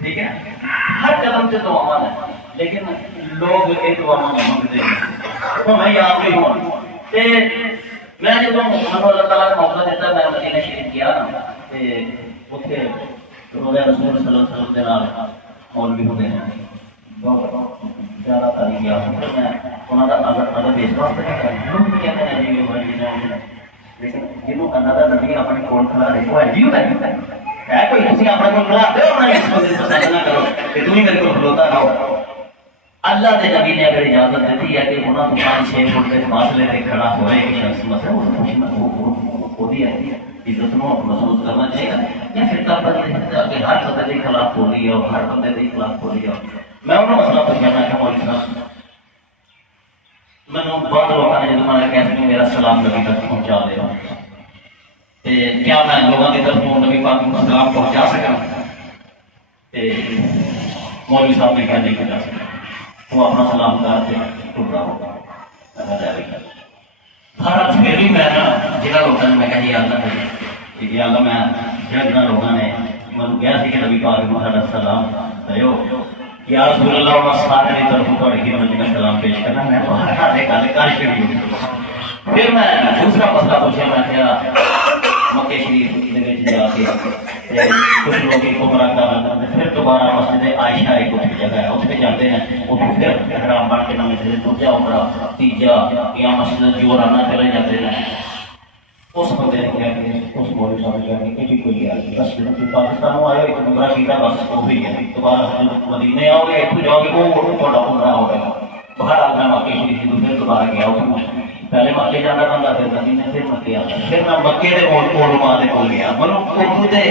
ٹھیک ہے، ہر قدم سے دعا ہے، لیکن لوگ یہ دعا مانگتے ہیں تو میں یاد بھی ہوں تے میں جب مجھے اللہ تعالیٰ کا موقع دیتا میں مدینہ شریف گیا نا تے اتنے روزہ رسول صلی اللہ علیہ وسلم کے نال مولوی ہوتے ہیں بہت زیادہ تعلیم یافتہ میں انہوں کا ادب اس واسطے کیا کرنا چاہیے بھائی، لیکن جنہوں اللہ کا نبی اپنے کول کھڑا رہے وہ ہے جیو ہے کوئی کسی اپنے کو کھلاتے ہو اپنا اس بندے پسند نہ کرو کہ تم ہی میرے کو کھلوتا نہ ہو۔ اللہ کے نبی نے اگر اجازت دیتی ہے کہ انہوں نے 5-6 فٹ کے فاصلے سے کھڑا ہوئے کہ شخص مسئلہ وہ خوشی میں ہوتی ہے عزت کو محسوس کرنا چاہیے یا پھر کا بندے ہر بندے کے خلاف بولی ہو، ہر بندے کے خلاف بولی ہو۔ میں انہوں نے مسئلہ پوچھا میں کہ مولوی صاحب میں بہت لوگوں نے جب میں کہا کہ میرا سلام نبی تک پہنچا دے کیا میں لوگوں کی طرف نبی پاک کو سلام پہنچا سکا؟ مولوی صاحب نے کہا نہیں پہنچا سکا، وہ اپنا سلام کر کے ٹکڑا ہوگا۔ پھر بھی میں نا جنہوں لوگوں نے میں کہا جی اللہ میں جنہوں لوگوں نے مجھے کہا کہ نبی پاک کو سارا سلام دیو یا رسول اللہ اور سارے کی طرف تھوڑی خدمت کا سلام پیش کرنا میں باہر ہاتھے کالے کاش کے لیے۔ پھر میں دوسرا مسئلہ پوچھا میں کیا مکے شریف جا کے کچھ لوگ گمراہ کر رہے ہیں، پھر دوبارہ مسجد عائشہ ایک جگہ ہے اس پہ جاتے ہیں، وہ پھر احرام بن کے نام سے دوسرا عمرہ تیجا یا مسجد جورانا چلے جاتے ہیں۔ اس بندے نے کیا کہ اس مولوی صاحب نے کہا کہ کوئی بس پاکستان میں آئے ایک گمراہ کیتا بس وہی ہے، دوبارہ مدینے آؤ گے تو جاؤ گے وہ تھوڑا گمراہ ہو گیا۔ باہر آ گیا مکے شریف دوسرے دوبارہ گیا پہلے مکے جانا بندہ پھر مدینے پھر مکے آتا پھر میں مکے کے علماء دے کول گیا مطلب اردو دے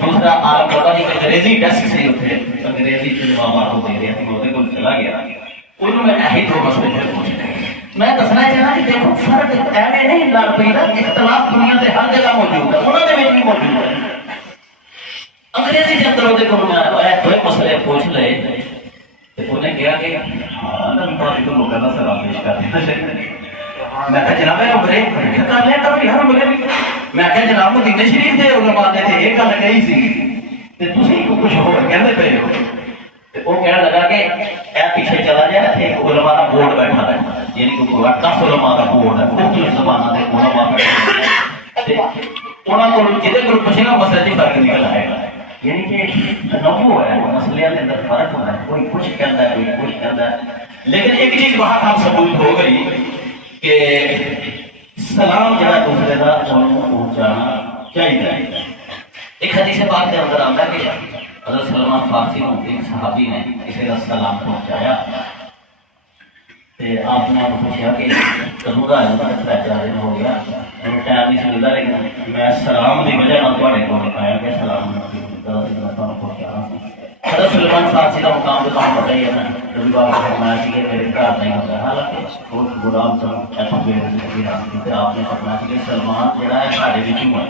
دوسرا عالم پتا نہیں کہ انگریزی ڈیسک سے اتنے انگریزی سے جوابات دے رہے ہیں وہ کول چلا گیا انہوں نے یہی دو مسئلے پھر پوچھے۔ میں دسنا چاہنا کہ دیکھو فرق ایویں نہیں لگ پی رہا، اختلاف دنیا سے ہر جگہ موجود ہے، انہوں نے بھی موجود ہے۔ انگریزی کے اندر وہ میں دو مسئلے پوچھ لے انہیں کہا کہ ہاں نبی پاک کو لوگوں کا سلام پیش کر دیا۔ میں کہا جناب بریک کر لیا کرو یار مجھے میں کہا جناب مدینہ شریف دے علماء نے تھے یہ گل کہی سی تے تسی کو کچھ ہو کہندے پے ہو تے وہ کہنے لگا کہ اے پیچھے چلا جائے تے علماء دا بورڈ بیٹھا ہے یعنی کہ کوئی 10 علماء دا بورڈ ہے مختلف زباناں دے علماء بیٹھے تے انہاں کو جدے کو پوچھے گا مسئلہ دی فرق نکل آئے گا یعنی کہ تنوع ہے مسئلے کے اندر فرق ہوتا ہے کوئی کچھ کہتا ہے کوئی کچھ کہتا ہے لیکن ایک چیز وہاں کام ثبوت ہو گئی کہ سلام جڑا دوسرے کا پہنچانا چاہیے۔ ایک حدیث پاک کے اندر آتا ہے کہ حضرت سلمان فارسی ایک صحابی نے کسی کا سلام پہنچایا آپ نے پوچھا کہ کدوں کا ہے 3-4 دن ہو گیا ٹائم نہیں ملتا لیکن میں سلام کی وجہ تھوڑے کو آیا کہ سلام پہنچا رہا ہوں۔ حضرت سلمان فارسی کا مقام تو تمہیں پتہ ہی ہے نا کبھی بات فرمایا کہ میرے گھر نہیں ہوتا حالانکہ بہت غلام تھا آپ نے فرمایا کہ سلمان جڑا ہے سارے بچوں ہے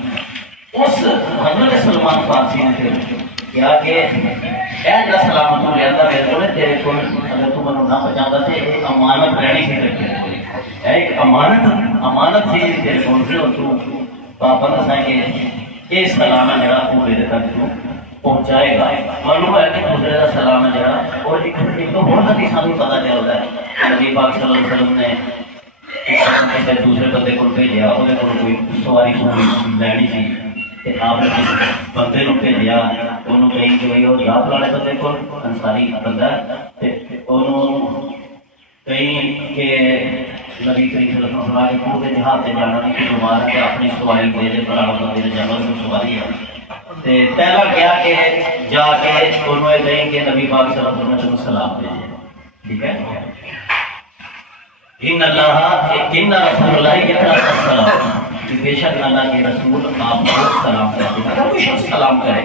اس حضرت سلمان فارسی نے پھر کیا کہ اے جا سلام تو لے آتا میرے کو تیرے کو اگر تو منو نہ بچاتا تھے ایک امانت رہنی سی تیرے ایک امانت سی تیرے کو سے اور تو پابند ہے کہ یہ سلام ہے جڑا تو میرے تک تو پہنچائے گا۔ معلوم ہے کہ دوسرے کا سلام ہے جڑا اور ایک تو بہت حدیث ہمیں پتہ چلتا ہے نبی پاک صلی اللہ علیہ وسلم نے دوسرے بندے کو بھیجا انہیں کوئی سواری لینی سی آپ نے بندے کو بھیجا انہوں کہیں کہ بھائی وہ جہاز والے بندے کو انصاری بندہ انہوں کہیں کہ نبی کریم صلی اللہ علیہ وسلم کے جہاز سے جانا نہیں کہ دوبارہ کہ اپنی سواری دے دے پر بندے نے جانا تو سواری ہے پہلا کیا کہ جا کے انہوں نے کہیں کہ نبی پاک صلی اللہ علیہ وسلم نے سلام بھیجے ٹھیک ہے ان رسول اللہ یقرأ السلام کہ بے شک اللہ کے رسول آپ کو سلام کرتے ہیں اگر کوئی شخص سلام کرے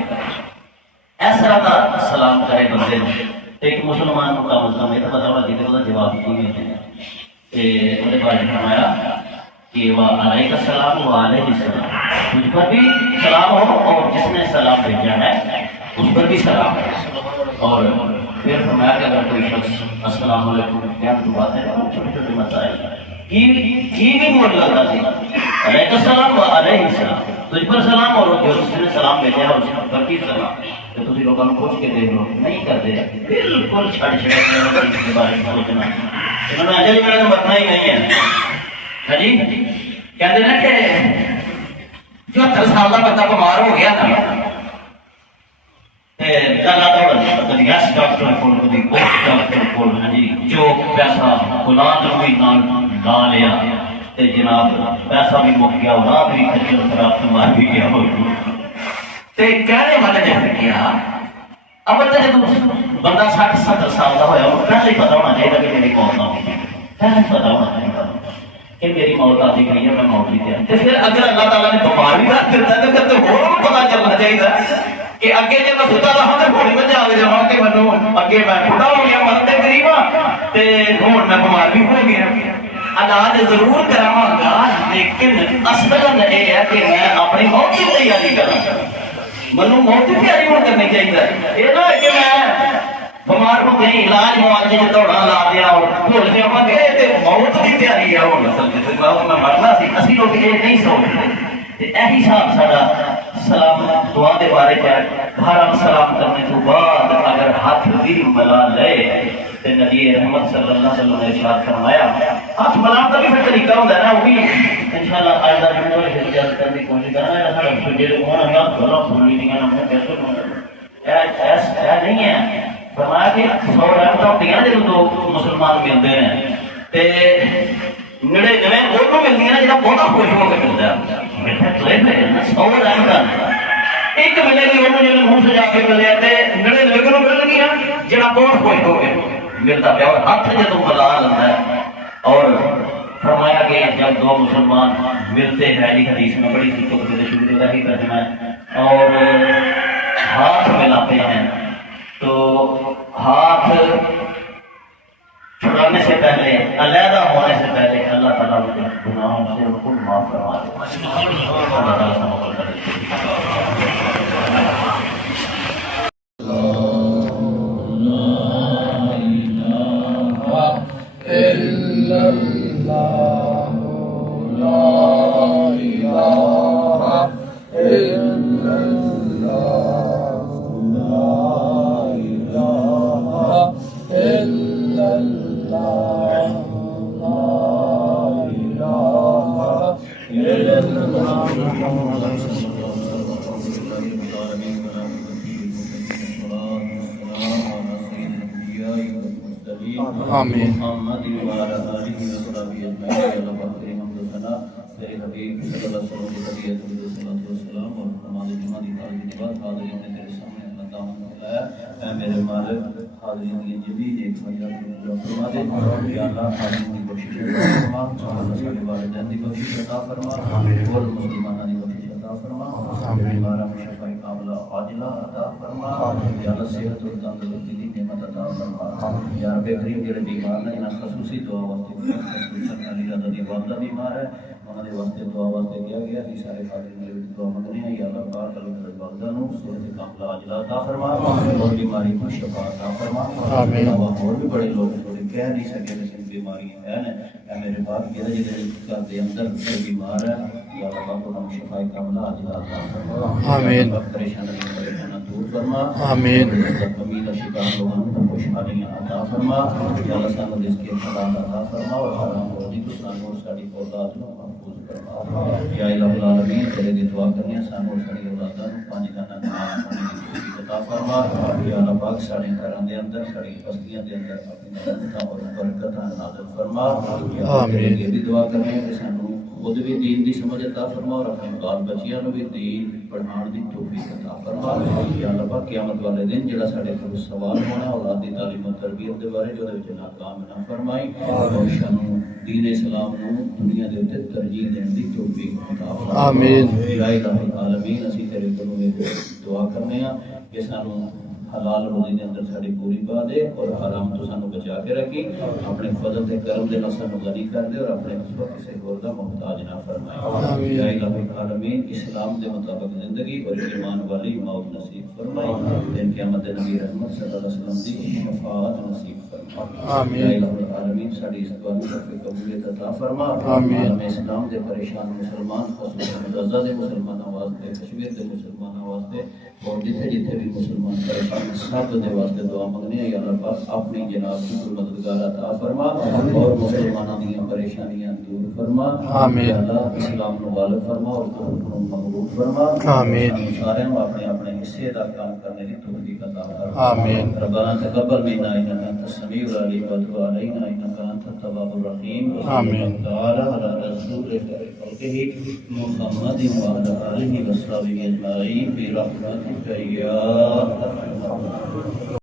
اس طرح کا سلام کرے بندے نے ایک مسلمان کو کا مسلم ہے تو پتہ ہونا چاہیے کہ جواب نہیں ہے کہ انہوں نے بارے فرمایا کہ وہ علیہ السلام و علیہ السلام مجھ پر بھی سلام ہو اور جس نے سلام بھیجا ہے اس پر بھی سلام ہے اور پھر فرمایا کہ اگر کوئی شخص السلام علیکم کیا تو بات ہے چھوٹے چھوٹے مسائل کی بھی موجود لگتا تھی علیہ السلام و علیہ السلام تجھ پر سلام اور جو اس نے سلام بھیجا ہے اس پر کی سلام تو تسی لوگوں کو پوچھ کے دیکھ لو نہیں کرتے بالکل چھڑ چھڑ کے بارے میں سوچنا انہوں نے اجل میرا تو مرنا ہی نہیں ہے ہاں جی کہتے ہیں کہ 74 سال کا بندہ بیمار ہو گیا تھا ڈاکٹر کو جو پیسہ غلام نبی لا لیا جناب پیسہ بھی مک گیا اولاد بھی کچل خراب مار بھی گیا کہنے والے نے کیا اب جب بندہ 60-70 سال کا ہوا پہلے ہی پتا ہونا چاہیے کہ میری موت نہ ہوگی پہلے پتا ہونا چاہیے کہ میری موت آتی گئی ہے میں موت بھی دیا پھر اگر اللہ تعالیٰ نے بیمار بھی رکھ دیتا ہے تو پھر اور پتا چلنا چاہیے کہ اگے جب میں ستا رہا تو گھوڑی میں جا کے جا کہ منو اگے میں بڑھا ہو گیا مرتے قریب تے ہوں میں بیمار بھی ہو گیا علاج ضرور کراواں گا لیکن اصل یہ ہے کہ میں اپنی موت کی تیاری کراں منو موت کی تیاری ہوں کرنی چاہیے یہ نہ کہ میں بیمار ہو گئی علاج معالجے سے دوڑا لا دیا اور بھول جاواں گے موت کی تیاری ہے ہوں اصل میں مرنا سی اسی لوگ یہ نہیں سوچتے یہی حساب سارا سلام دعا دے بارے گھر سلام کرنے تو بعد اگر ہاتھ بھی ملا لے تو نبی رحمت صلی اللہ علیہ وسلم نے ارشاد فرمایا ہاتھ ملانے کا بھی پھر طریقہ ہوتا ہے نا وہ بھی انشاءاللہ آج کا جملہ سے جلد کرنے کی کوشش کرنا ہے سارا سجے ہونا ہے گلا کھلی نہیں ہے ہمیں کیسے ایسا نہیں ہے فرمایا کہ 100 رحمتیں ہوتی ہیں جب دو مسلمان ملتے ہیں تے نڑے جویں وہ ملتی ہیں نا جہاں بہت خوش ہو کے ملتا ہے 100 رحمتیں ایک ملے گی وہ جو منہ سے جا کے ملے تے نڑے نوے کو مل گیا جہاں بہت خوش ہو کے ملتا پیا اور ہاتھ جدو ملا لیتا ہے اور فرمایا کہ جب دو مسلمان ملتے ہیں یہ حدیث میں بڑی سی تو شروع کا ہی ترجمہ ہے اور ہاتھ ملاتے ہیں تو ہاتھ چھڑانے سے پہلے علیحدہ ہونے سے پہلے اللہ تعالیٰ کے گناہوں سے ان کو معاف فرما دے اللہ تعالیٰ سے مقبول کرے آمین محمد وعلى آله وصحبه أجمعين يا رب الحمد لله تیرے حبیب صلی اللہ علیہ وسلم کی طبیعت والصلاۃ والسلام اور نماز جمعہ کی تعظیم کے بعد حاضرین نے تیرے سامنے اللہ تعالیٰ نے بلایا اے میرے مالک حاضرین کی جبھی ایک فریاد پورا فرما دے یا اللہ حاضرین کی بخشش فرما ہمارے والدین کی بخشش عطا فرما اور مسلمانوں کی بخشش عطا فرما ہمارا شفاء کاملہ عاجلہ عطا فرما یا اللہ صحت اور تندرستی کی نعمت عطا فرما یا رب کریم جڑے بیمار ہیں انہاں خصوصی دعا واسطے خصوصاً علی رضا دی والدہ بیمار ہے انہاں دے واسطے دعا واسطے کیا گیا کہ سارے حاضرین نے دعا منگنی ہے یا اللہ پاک علی رضا دی والدہ نو صحت کاملہ عاجلہ عطا فرما اور بیماری کو شفا عطا فرما آمین اور بھی بڑے لوگ تھوڑے کہہ نہیں سکے لیکن بیماری ہے نا اے میرے باپ کے جڑے گھر دے اندر بیمار ہے یا اللہ پاک انہاں شفا کاملہ عاجلہ عطا فرما آمین پریشانی دور فرما آمین کمی کا شکار لوگوں کو خوشحالیاں عطا فرما یا اللہ سانو رزق کے حلال عطا فرما اور حرام روزی تو سانو ساری اولاد کو محفوظ فرما یا الہ العالمین تیرے دی دعا کرنے سانو ساری اولاداں نوں پانچ گھنٹے نماز پڑھنے کی عطا فرما یا اللہ پاک سارے گھراں دے اندر ساری بستیاں دے اندر اپنی رحمتاں اور برکتاں نازل فرما آمین یہ بھی دعا کرنے کہ سانو خود بھی دین دی سمجھ عطا فرما اور اپنے بال بچیاں نوں بھی دین پڑھان دی توفیق عطا فرما یا اللہ پاک قیامت والے دن جڑا ساڈے کول سوال ہونا اولاد دی تعلیم و تربیت دے بارے جو دے وچ ناکام نہ فرمائی اور شانو دین اسلام نوں دنیا دے تے ترجیح دین دی توفیق عطا فرما آمین یا الہ العالمین اسی تیرے کولوں دعا کرنے ہاں کہ سانو حلال روزی کے اندر ساری پوری پا دے اور حرام تو سانو بچا کے رکھی، اپنے فضل کے کرم دے نال سانو غنی کر دے اور اپنے اس وقت کسی اور دا محتاج نہ فرمائے۔ یا الہ العالمین اسلام دے مطابق زندگی اور ایمان والی موت نصیب فرمائے، دن قیامت نبی رحمت صلی اللہ علیہ وسلم دی شفاعت نصیب فرمائے۔ یا الہ العالمین ساری اس دعا کو قبولیت عطا فرما۔ عالم اسلام دے پریشان مسلمان خصوصاً غزہ دے مسلمانوں واسطے، کشمیر دے مسلمانوں واسطے اور جتھے جتھے بھی مسلمان پریشان سب دے واسطے دعا منگنے ہیں۔ یا اللہ پاک اپنی جناب کی مددگار عطا فرما اور مسلمانوں دی پریشانیاں دور فرما۔ یا اللہ اسلام نو غالب فرما اور کفر نو مغلوب فرما۔ آمین۔ سارے اپنے اپنے حصے دا کام کرنے کی توفیق عطا فرما۔ آمین۔ ربنا تقبل منا انک انت السمیع العلیم وتب علینا انک انت التواب الرحیم۔ آمین۔ تعالی علی رسول خلقہ محمد وعلی آلہ وصحبہ اجمعین برحمتک یا ارحم الراحمین۔